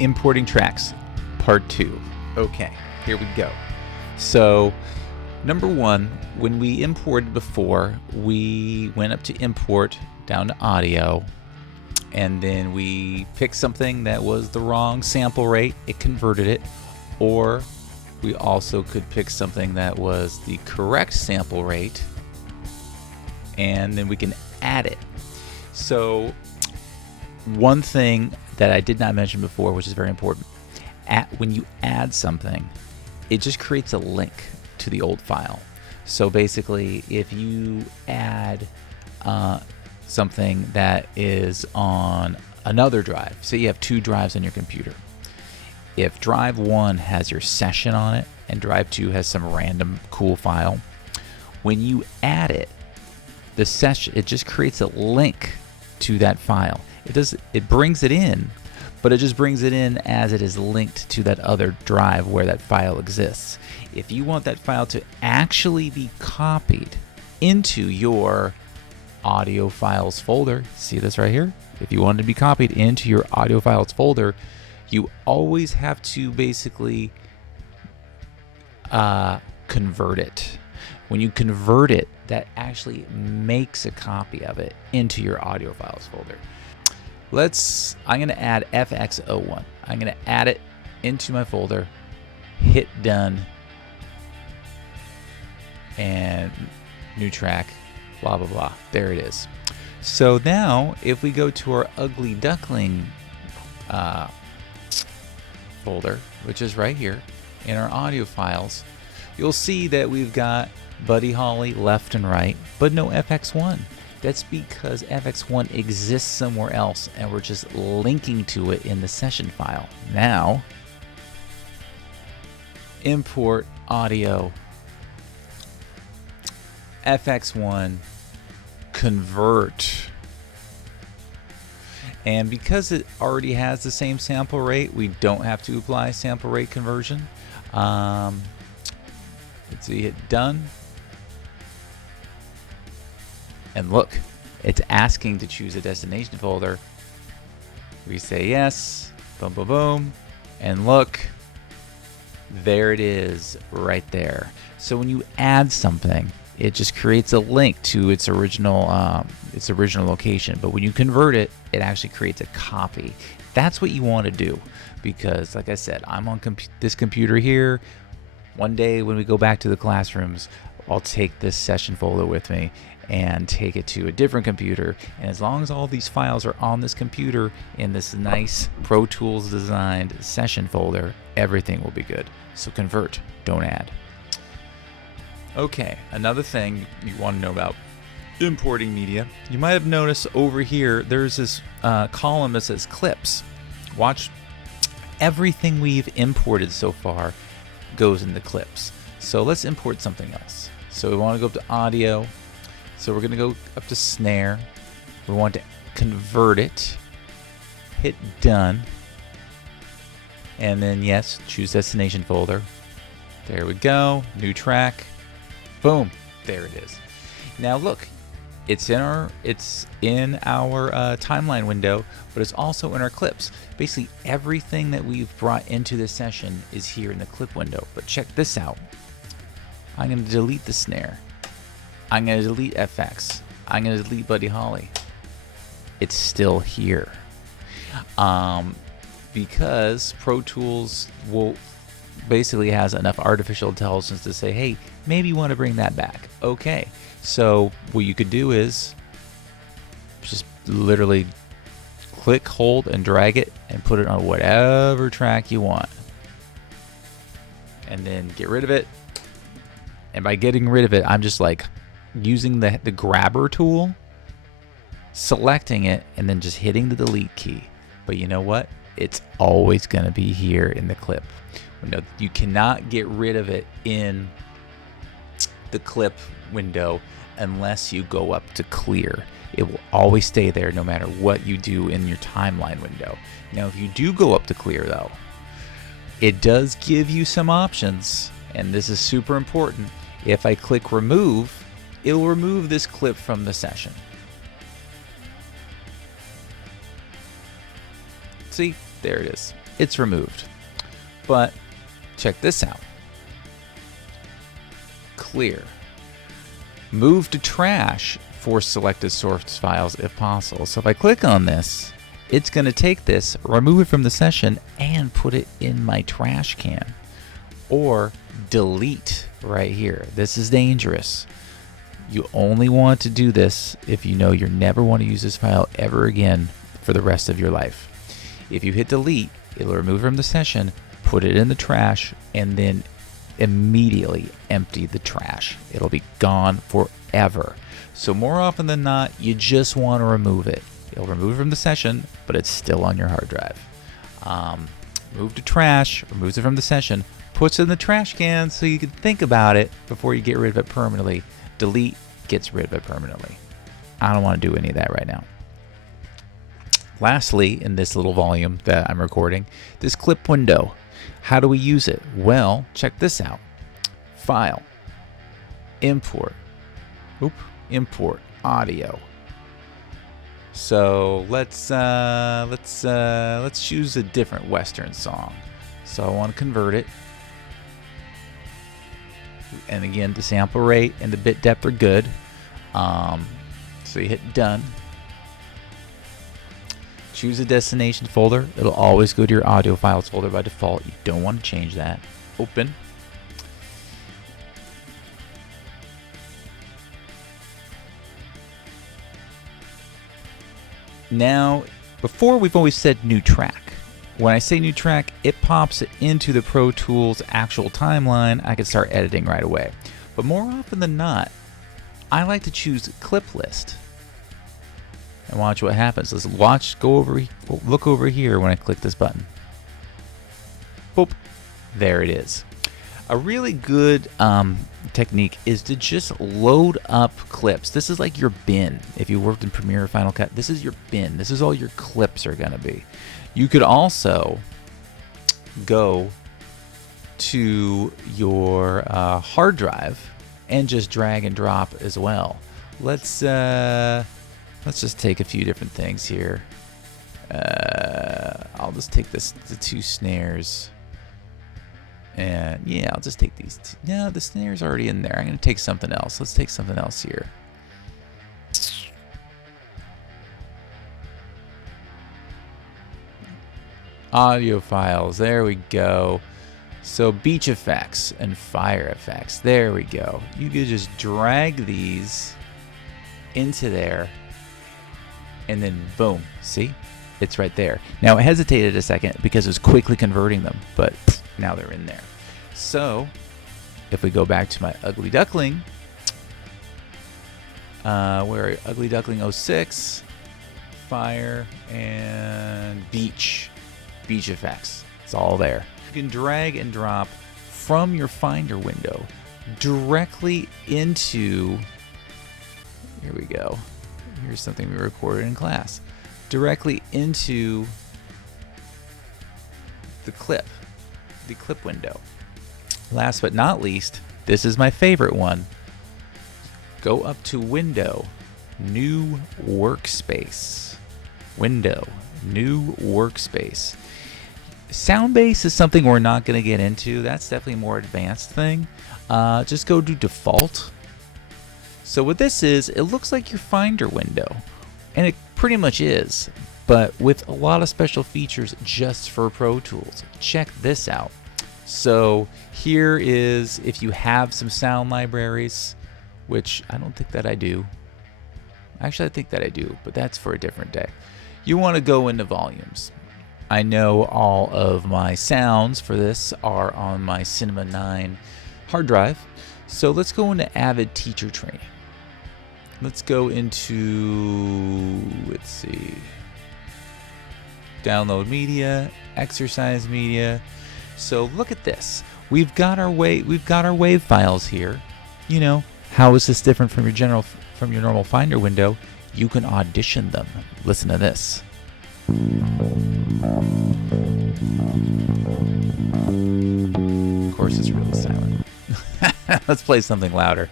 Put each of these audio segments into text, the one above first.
Importing tracks, part 2. Okay, here we go. So, number 1, when we imported before, we went up to import down to audio, and then we picked something that was the wrong sample rate, it converted it, or we also could pick something that was the correct sample rate, and then we can add it. So, one thing that I did not mention before, which is very important, when you add something, it just creates a link to the old file. So basically, if you add something that is on another drive, say you have 2 drives on your computer. If drive 1 has your session on it and drive 2 has some random cool file, when you add it, the session, it just creates a link to that file. It brings it in, but it just brings it in as it is linked to that other drive where that file exists. If you want that file to actually be copied into your audio files folder, see this right here? If you want it to be copied into your audio files folder, you always have to basically convert it. When you convert it, that actually makes a copy of it into your audio files folder. I'm going to add FX01. I'm going to add it into my folder, hit done, and new track, blah, blah, blah. There it is. So now if we go to our Ugly Duckling folder, which is right here in our audio files, you'll see that we've got Buddy Holly left and right, but no FX1. That's because FX1 exists somewhere else and we're just linking to it in the session file. Now, import audio, FX1, convert. And because it already has the same sample rate, we don't have to apply sample rate conversion. Let's see, hit done. And look, it's asking to choose a destination folder. We say yes, boom, boom, boom, and look, there it is right there. So when you add something, it just creates a link to its original location. But when you convert it, it actually creates a copy. That's what you want to do, because like I said, I'm on this computer here. One day when we go back to the classrooms, I'll take this session folder with me and take it to a different computer, and as long as all these files are on this computer in this nice Pro Tools designed session folder, everything will be good. So convert, don't add. Okay, another thing you want to know about importing media, you might have noticed over here there's this column that says clips. Watch, everything we've imported so far goes into clips. So let's import something else. So we want to go up to audio. So we're going to go up to snare. We want to convert it. Hit done. And then yes, choose destination folder. There we go. New track. Boom. There it is. Now look, it's in our timeline window, but it's also in our clips. Basically everything that we've brought into this session is here in the clip window. But check this out. I'm going to delete the snare. I'm going to delete FX. I'm going to delete Buddy Holly. It's still here. Because Pro Tools basically has enough artificial intelligence to say, hey, maybe you want to bring that back. Okay. So what you could do is just literally click, hold, and drag it and put it on whatever track you want. And then get rid of it. And by getting rid of it, I'm just like using the grabber tool, selecting it, and then just hitting the delete key. But you know what? It's always going to be here in the clip. No, you cannot get rid of it in the clip window unless you go up to clear. It will always stay there no matter what you do in your timeline window. Now, if you do go up to clear, though, it does give you some options, and this is super important. If I click remove, it'll remove this clip from the session. See, there it is. it's removed. But check this out. Clear. Move to trash for selected source files if possible. So if I click on this, it's going to take this, remove it from the session, and put it in my trash can. Or delete right here. This is dangerous. You only want to do this if you know you never want to use this file ever again for the rest of your life. If you hit delete, it'll remove it from the session, put it in the trash, and then immediately empty the trash. It'll be gone forever. So more often than not, you just want to remove it. It'll remove it from the session, but it's still on your hard drive. Move to trash, removes it from the session, puts it in the trash can so you can think about it before you get rid of it permanently. Delete gets rid of it permanently. I don't want to do any of that right now. Lastly, in this little volume that I'm recording, this clip window. How do we use it? Well, check this out. File, import, import audio. So let's choose a different Western song. So I want to convert it. And again, the sample rate and the bit depth are good. So you hit done. Choose a destination folder. It'll always go to your audio files folder by default. You don't want to change that. Open. Now, before we've always said new track. When I say new track, it pops into the Pro Tools actual timeline. I can start editing right away. But more often than not, I like to choose clip list. And watch what happens. Let's look over here when I click this button. Boop. There it is. A really good technique is to just load up clips. This is like your bin. If you worked in Premiere or Final Cut, this is your bin. This is all your clips are going to be. You could also go to your hard drive and just drag and drop as well. Let's just take a few different things here. I'll just take the 2 snares. And yeah, I'll just take these 2. No, the snare's already in there. I'm going to take something else. Let's take something else here. Audio files. There we go. So beach effects and fire effects. There we go. You could just drag these into there. And then boom, see? It's right there. Now it hesitated a second because it was quickly converting them, but now they're in there. So if we go back to my Ugly Duckling, where Ugly Duckling 06, fire, and beach effects. It's all there. You can drag and drop from your Finder window directly into, here we go. Here's something we recorded in class. Directly into the clip window. Last but not least, this is my favorite one. Go up to Window, New Workspace. Window, New Workspace. Soundbase is something we're not going to get into. That's definitely a more advanced thing. Just go to Default. So what this is, it looks like your Finder window. And it pretty much is, but with a lot of special features just for Pro Tools. Check this out. So here is, if you have some sound libraries, which I don't think that I do. Actually, I think that I do, but that's for a different day. You want to go into volumes. I know all of my sounds for this are on my Cinema 9 hard drive. So let's go into Avid Teacher Training. Let's go into, let's see, download media, exercise media. So look at this. We've got our wave files here. You know, how is this different from your normal Finder window? You can audition them. Listen to this. Of course, it's really silent. Let's play something louder.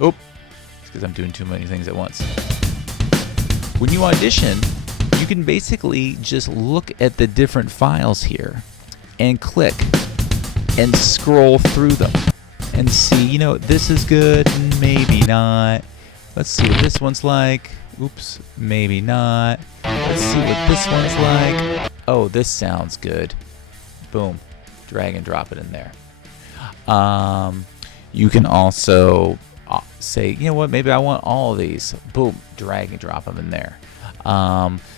Oh, it's because I'm doing too many things at once. When you audition, you can basically just look at the different files here and click and scroll through them and see, you know, this is good, maybe not. Let's see what this one's like. Oops, maybe not. Let's see what this one's like. Oh, this sounds good. Boom, drag and drop it in there. You can also say, you know what, maybe I want all of these. Boom, drag and drop them in there.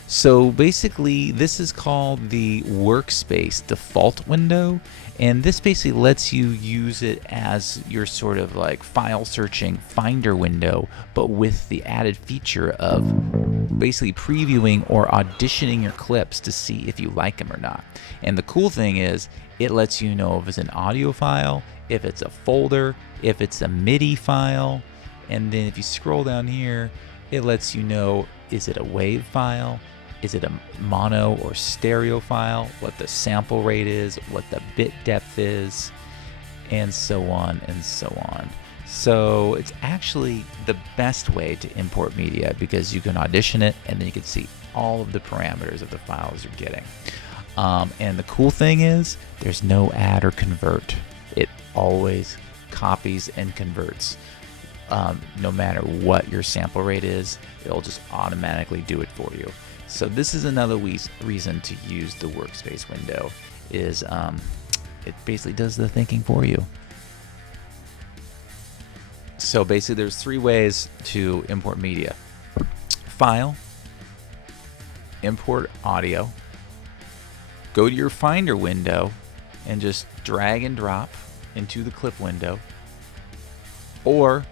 So basically, this is called the Workspace default window, and this basically lets you use it as your sort of like file searching finder window, but with the added feature of basically previewing or auditioning your clips to see if you like them or not. And the cool thing is, it lets you know if it's an audio file, if it's a folder, if it's a MIDI file, and then if you scroll down here, it lets you know, is it a WAV file? Is it a mono or stereo file? What the sample rate is, what the bit depth is, and so on and so on. So it's actually the best way to import media because you can audition it and then you can see all of the parameters of the files you're getting. And the cool thing is there's no add or convert. It always copies and converts. No matter what your sample rate is, it'll just automatically do it for you. So this is another reason to use the Workspace window, is it basically does the thinking for you. So basically there's 3 ways to import media. File, import audio, go to your Finder window and just drag and drop into the clip window, or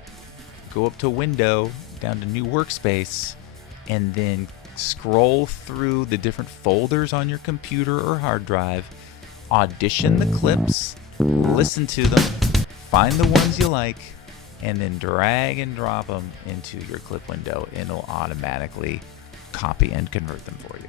go up to Window, down to New Workspace, and then scroll through the different folders on your computer or hard drive, audition the clips, listen to them, find the ones you like, and then drag and drop them into your clip window, and it'll automatically copy and convert them for you.